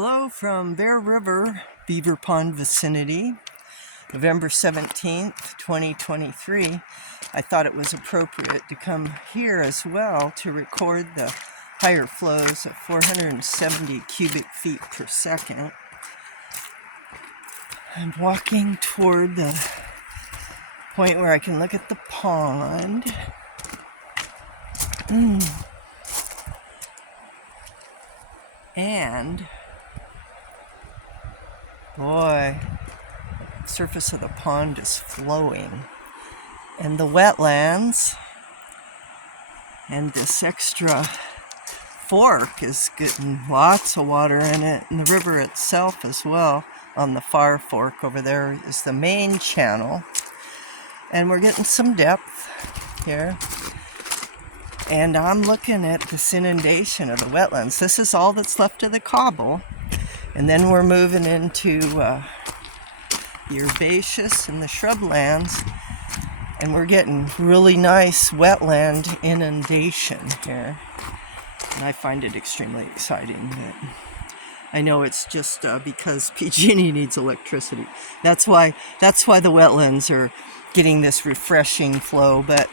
Hello from Bear River, Beaver Pond vicinity, November 17th, 2023. I thought it was appropriate to come here as well to record the higher flows of 470 cubic feet per second. I'm walking toward the point where I can look at the pond. And boy, the surface of the pond is flowing. And the wetlands and this extra fork is getting lots of water in it, and the river itself as well. On the far fork over there is the main channel, and we're getting some depth here. And I'm looking at this inundation of the wetlands. This is all that's left of the cobble, and then we're moving into the herbaceous and the shrublands, and we're getting really nice wetland inundation here. And I find it extremely exciting. I know it's just because PG&E needs electricity. That's why the wetlands are getting this refreshing flow, but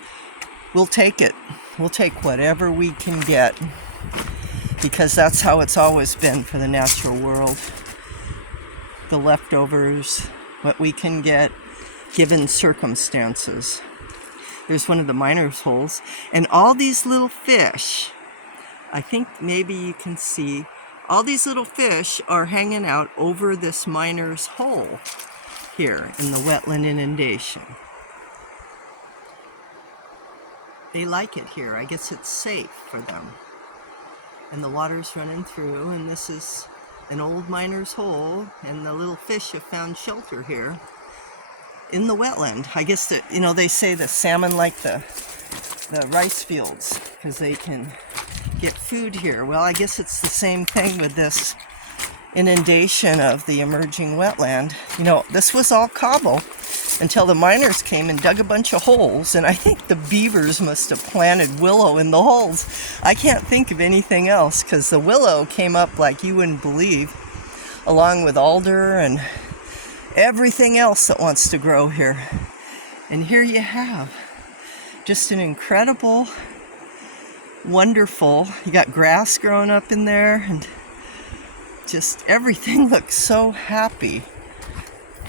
we'll take it. We'll take whatever we can get, because that's how it's always been for the natural world. The leftovers, what we can get given circumstances. There's one of the miner's holes, and all these little fish, I think maybe you can see, all these little fish are hanging out over this miner's hole here in the wetland inundation. They like it here. I guess it's safe for them. And the water's running through, and this is an old miner's hole, and the little fish have found shelter here in the wetland. I guess that, they say the salmon like the rice fields because they can get food here. Well, I guess it's the same thing with this inundation of the emerging wetland. This was all cobble until the miners came and dug a bunch of holes, and I think the beavers must have planted willow in the holes. I can't think of anything else, because the willow came up like you wouldn't believe, along with alder and everything else that wants to grow here. And here you have just an incredible, wonderful, you got grass growing up in there, and just everything looks so happy.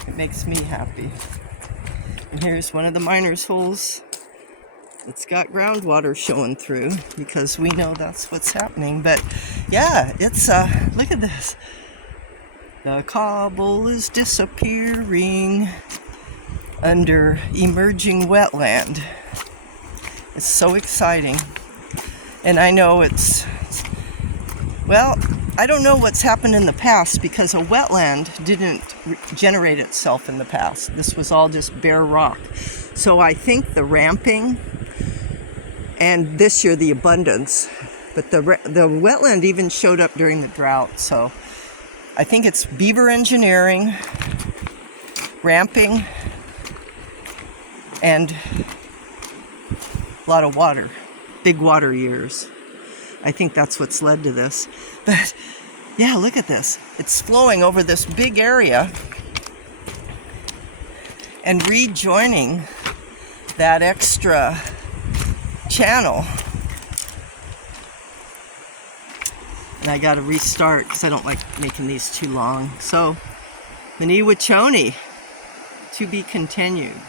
It makes me happy. And here's one of the miner's holes. It's got groundwater showing through, because we know that's what's happening. But yeah, it's look at this. The cobble is disappearing under emerging wetland. It's so exciting. And I know I don't know what's happened in the past, because a wetland didn't generate itself in the past. This was all just bare rock. So I think the ramping, and this year the abundance, but the wetland even showed up during the drought. So I think it's beaver engineering, ramping, and a lot of water, big water years. I think that's what's led to this. But yeah, look at this. It's flowing over this big area and rejoining that extra channel. And I got to restart because I don't like making these too long. So, Maniwachoni, to be continued.